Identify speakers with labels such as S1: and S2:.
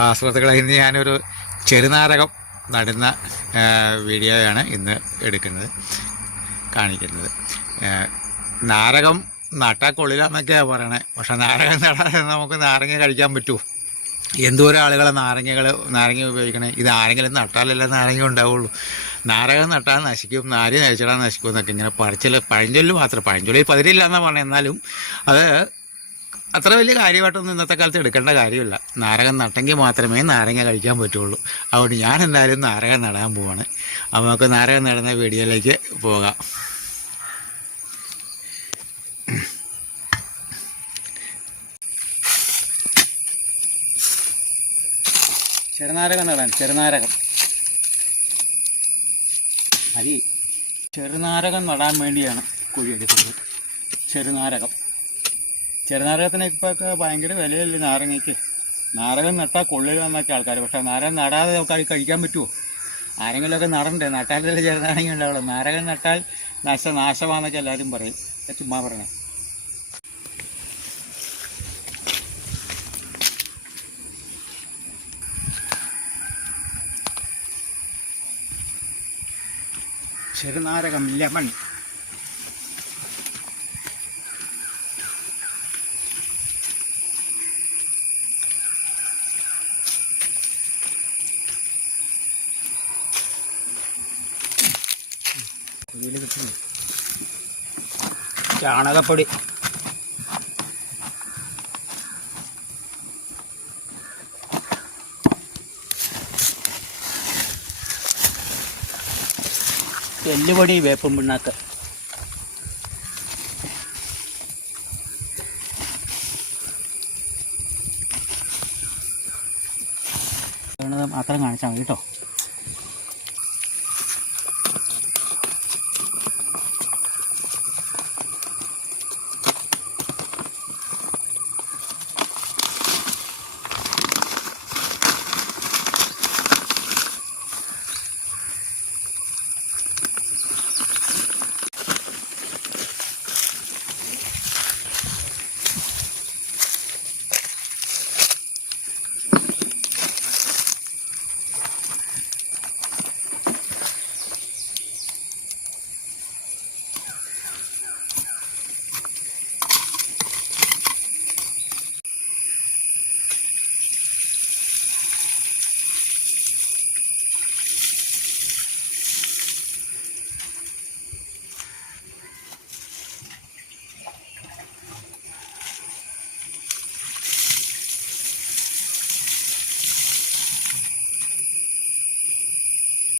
S1: ആ സുഹൃത്തുക്കളെ ഇന്ന് ഞാനൊരു ചെറുനാടകം നടുന്ന വീഡിയോയാണ് ഇന്ന് എടുക്കുന്നത് കാണിക്കുന്നത്. നാടകം നട്ടാൽ കൊള്ളില്ലെന്നൊക്കെയാണ് പറയണേ. പക്ഷെ നാടകം നടാതെ നമുക്ക് നാരങ്ങ കഴിക്കാൻ പറ്റുമോ എന്തോരം ആളുകളെ നാരങ്ങകൾ നാരങ്ങ ഉപയോഗിക്കണേ? ഇത് ആരെങ്കിലും നട്ടാലല്ലേ നാരങ്ങ ഉണ്ടാവുള്ളൂ. നാരകം നട്ടാൽ നശിക്കും നാരി നശിച്ചിടാൻ നശിക്കും എന്നൊക്കെ ഇങ്ങനെ പറിച്ചൽ പഴഞ്ചൊല്ല് മാത്രം പഴഞ്ചൊല്ലി പതിരില്ല എന്നാണ് പറഞ്ഞത്. എന്നാലും അത് അത്ര വലിയ കാര്യമായിട്ടൊന്നും ഇന്നത്തെ കാലത്ത് എടുക്കേണ്ട കാര്യമില്ല. നാരകം നട്ടെങ്കിൽ മാത്രമേ നാരങ്ങ കഴിക്കാൻ പറ്റുള്ളൂ. അതുകൊണ്ട് ഞാൻ എന്തായാലും നാരകം നടാൻ പോവാണ്. അപ്പോൾ നമുക്ക് നാരകം നടുന്ന വീഡിയോയിലേക്ക് പോകാം. ചെറുനാരകം നടാൻ ചെറുനാരകം അരി. ചെറുനാരകം നടാൻ വേണ്ടിയാണ് കുഴിയെടുക്കുന്നത്. ചെറുനാരകം ചെറുനാരകത്തിന് ഇപ്പോഴൊക്കെ ഭയങ്കര വിലയല്ലേ നാരങ്ങയ്ക്ക്? നാരകം നട്ടാൽ കൊള്ളില്ല എന്നൊക്കെ ആൾക്കാർ പക്ഷേ നാരകം നടാതെ നമുക്ക് കഴിക്കാൻ പറ്റുമോ ആരെങ്കിലുമൊക്കെ നടണ്ടേ? നട്ടാലല്ലേ ചെറുനാരങ്ങ ഉണ്ടാവുള്ളൂ. നാരകം നട്ടാൽ നശ നാശമാണെന്നൊക്കെ എല്ലാവരും പറയും. ചുമ്മാ പറയണേ ചെറുനാരകം ലെമൺ. കിട്ടുന്നു ചാണകപ്പൊടി. എല്ലുപൊടി വേപ്പും പിണ്ണാക്ക് മാത്രം കാണിച്ചാൽ മതി കേട്ടോ.